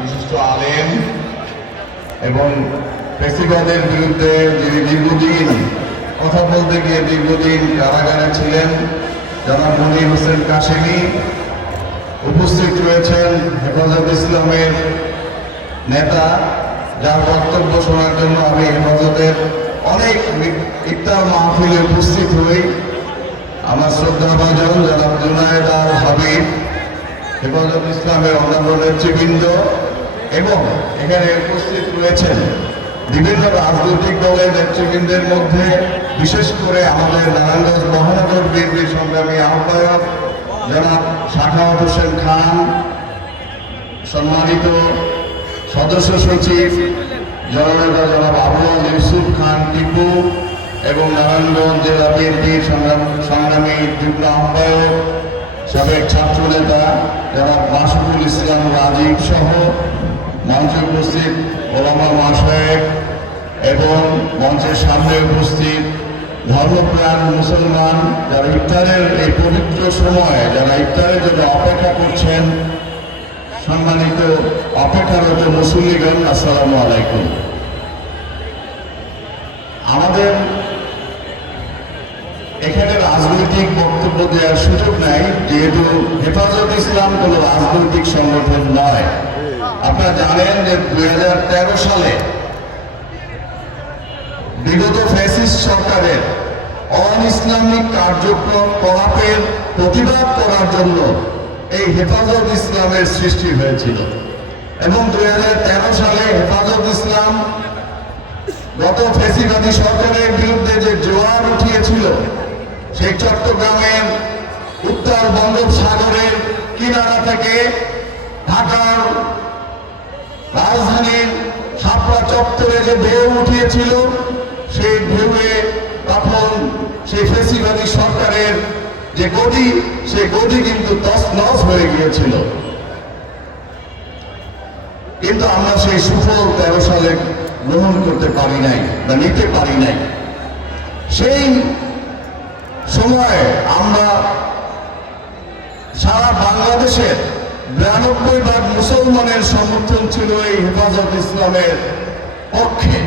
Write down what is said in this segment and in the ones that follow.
বিশিষ্ট আলেম এবং প্রেসিডেন্টের বিরুদ্ধে যিনি দীর্ঘদিন কথা বলতে গিয়ে দীর্ঘদিন কারাগারে ছিলেন, জনাব মনির হোসেন কাশেমি, উপস্থিত রয়েছেন হেফাজত ইসলামের নেতা, যার বক্তব্য শোনার জন্য আমি হেফাজতের অনেক ইফতার মাহফিলে উপস্থিত হই। আমার শ্রদ্ধাভাজন জনাব জুনায়দ আল হাবিব, হেফাজত ইসলামের অন্যান্য নেতৃবৃন্দ এবং এখানে উপস্থিত রয়েছেন বিভিন্ন রাজনৈতিক দলের নেতৃবৃন্দের মধ্যে, বিশেষ করে আমাদের নারায়ণগঞ্জ মহানগর বিএনপির সংগ্রামী আহ্বায়ক জনাব শাখাওয়াত হোসেন খান, সম্মানিত সদস্য সচিব জননেতা জনাব আবুল ইউসুফ খান টিপু এবং নারায়ণগঞ্জ জেলা বিএনপির সংগ্রাম, সংগ্রামী যুগ্ম আহ্বায়ক, সাবেক ছাত্র নেতা জনাব মাসুদুল ইসলাম রাজীব সহ ওলামা মাসায়েক এবং মঞ্চের সামনে উপস্থিত ধর্মপ্রাণ মুসলমান যারা ইফতারের এই পবিত্র সময়ে, যারা ইফতারের জন্য অপেক্ষা করছেন, সম্মানিত অপেক্ষারত মুসল্লিগণ, আসসালামু আলাইকুম। আমাদের এখানে রাজনৈতিক বক্তব্য দেওয়ার সুযোগ নাই, যেহেতু হেফাজত ইসলাম কোনো রাজনৈতিক সংগঠন নয়। আপনারা জানেন যে দু হাজার তেরো সালে বিগত ফ্যাসিস্ট সরকারের অন ইসলামিক কার্যক্রম কলাপের প্রতিবাদ করার জন্য এই হেফাজত ইসলামের সৃষ্টি হয়েছিল। এবং দুই সালে হেফাজত ইসলাম গত ফেসিবাদী সরকারের বিরুদ্ধে যে জোয়ার উঠিয়েছিল, সেই চট্টগ্রামের উত্তর বঙ্গোপসাগরের কিনারা থেকে ঢাকার রাজধানীর ছাপড়া চত্বরে যে ঢেউ উঠিয়েছিল, সেই ঢেউয়ে তখন সেই ফেসিবাদী সরকারের যে গদি, সেই গদি কিন্তু তছনছ হয়ে গিয়েছিল। কিন্তু আমরা সেই সুফল তেরো সালে গ্রহণ করতে পারি নাই বা নিতে পারি নাই। সেই সময়ে আমরা সারা বাংলাদেশের বিরানব্বই ভাগ মুসলমানের সমর্থন ছিল এই হেফাজত ইসলামের পক্ষে।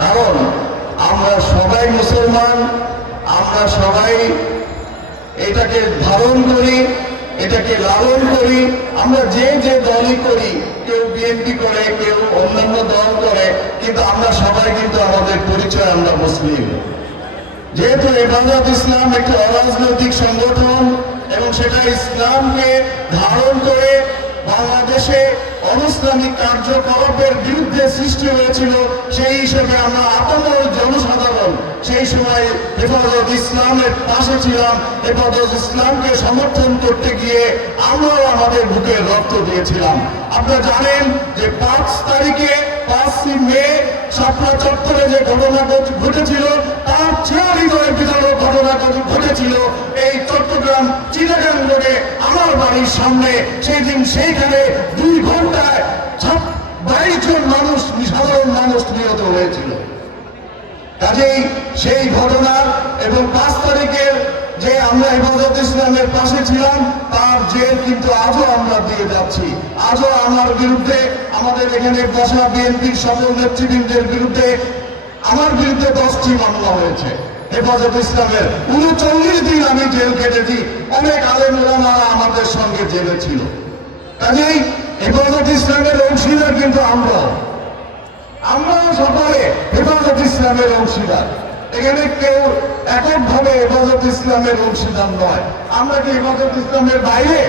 কারণ আমরা সবাই মুসলমান, আমরা সবাই এটাকে ধারণ করি, এটাকে লালন করি, আমরা যে যে দলই করি, কেউ বিএনপি করে, কেউ অন্যান্য দল করে, কিন্তু আমরা সবাই কিন্তু আমাদের পরিচয়, আমরা মুসলিম। যেহেতু হেফাজত ইসলাম একটি অরাজনৈতিক সংগঠন এবং সেটা ইসলামকে ধারণ করে বাংলাদেশে অনিসলামিক কার্যকলাপের বিরুদ্ধে সৃষ্টি হয়েছিল, সেই হিসেবে আমরা আপামর জনসাধারণ, সেই সময় হেফাজত ইসলামের পাশে ছিলাম। হেফাজত ইসলামকে সমর্থন করতে গিয়ে আমরাও আমাদের বুকে রক্ত দিয়েছিলাম। আপনারা জানেন যে পাঁচ তারিখে পাঁচই মে সাপড়া চত্বরে যে ঘটনা ঘটেছিল, তার চেয়েও হৃদয় বিধারক ঘটনা ঘটেছিল। বাড়ির সামনে সেই দিন সেইখানে দুই ঘন্টায় বাইশ মানুষ সাধারণ মানুষ নিহত হয়েছিল। কাজেই সেই ঘটনা এবং পাঁচ তারিখের যে আমরা হেফাজত ইসলামের পাশে ছিলাম, তার জেল কিন্তু আজও আমরা দিয়ে যাচ্ছি। আজও আমার বিরুদ্ধে আমাদের এখানে বসা বিএনপির সকল নেতৃবৃন্দের বিরুদ্ধে আমার বিরুদ্ধে দশটি মামলা হয়েছে। হেফাজত ইসলামের উনচল্লিশ দিন আমি জেল কেটেছি অনেক আলেম ওলামারা আমাদের সঙ্গে জেলে ছিল। কাজেই হেফাজত ইসলামের অংশীদার কিন্তু আমরা। আমরাও সকলে হেফাজত ইসলামের অংশীদার। এখানে কেউ এককভাবে হেফাজত ইসলামের অংশীদার নয়। আমরা কি হেফাজত ইসলামের বাইরে?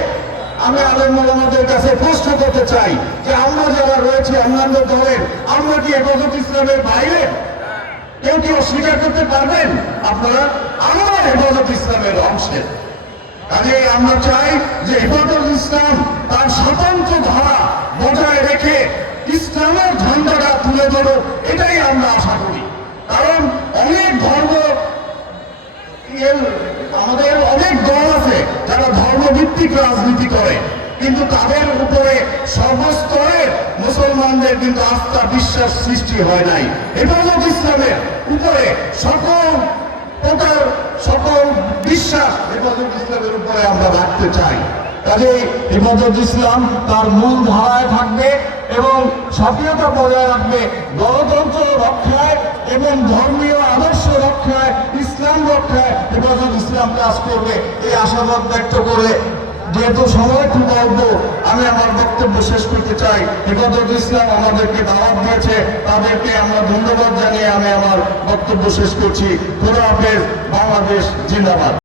আমি আলেম মোলামাদের কাছে প্রশ্ন করতে চাই যে আমরা যারা রয়েছে অন্যান্য দলের, আমরা কি হেফাজত ইসলামের বাইরে? কেউ কি অস্বীকার করতে পারবেন? আপনারা আমরা হেফাজত ইসলামের অংশের কাজে আমরা চাই যে হেফাজত ইসলাম তার স্বতন্ত্র ধারা বজায় রেখে ইসলামের ঝান্ডাটা তুলে ধরো এটাই আমরা আশা করি। কারণ অনেক ধর্ম আমাদের অনেক দল আছে যারা ধর্মভিত্তিক রাজনীতি করে। কিন্তু তাদের উপরে সর্বস্তরের মুসলমানদের কিন্তু আস্থা বিশ্বাস সৃষ্টি হয় নাই। হেফাজত ইসলামের উপরে সকল প্রকার, সকল বিশ্বাস হেফাজত ইসলামের উপরে আমরা রাখতে চাই। কাজেই হেফাজত ইসলাম তার মূল ধারায় থাকবে এবং স্বকীয়তা বজায় রাখবে। গণতন্ত্র রক্ষায় এবং ধর্মীয় আদর্শ রক্ষায়, ইসলাম রক্ষায় হেফাজত ইসলাম কাজ করবে। এই আশাবাদ ব্যক্ত করে যেহেতু সময় খুব অল্প, আমি আমার বক্তব্য শেষ করতে চাই। হেফাজত ইসলাম আমাদেরকে দাওয়াত দিয়েছে। তাদেরকে আমরা ধন্যবাদ জানিয়ে আমি আমার বক্তব্য শেষ করছি। খোদা হাফেজ, বাংলাদেশ জিন্দাবাদ।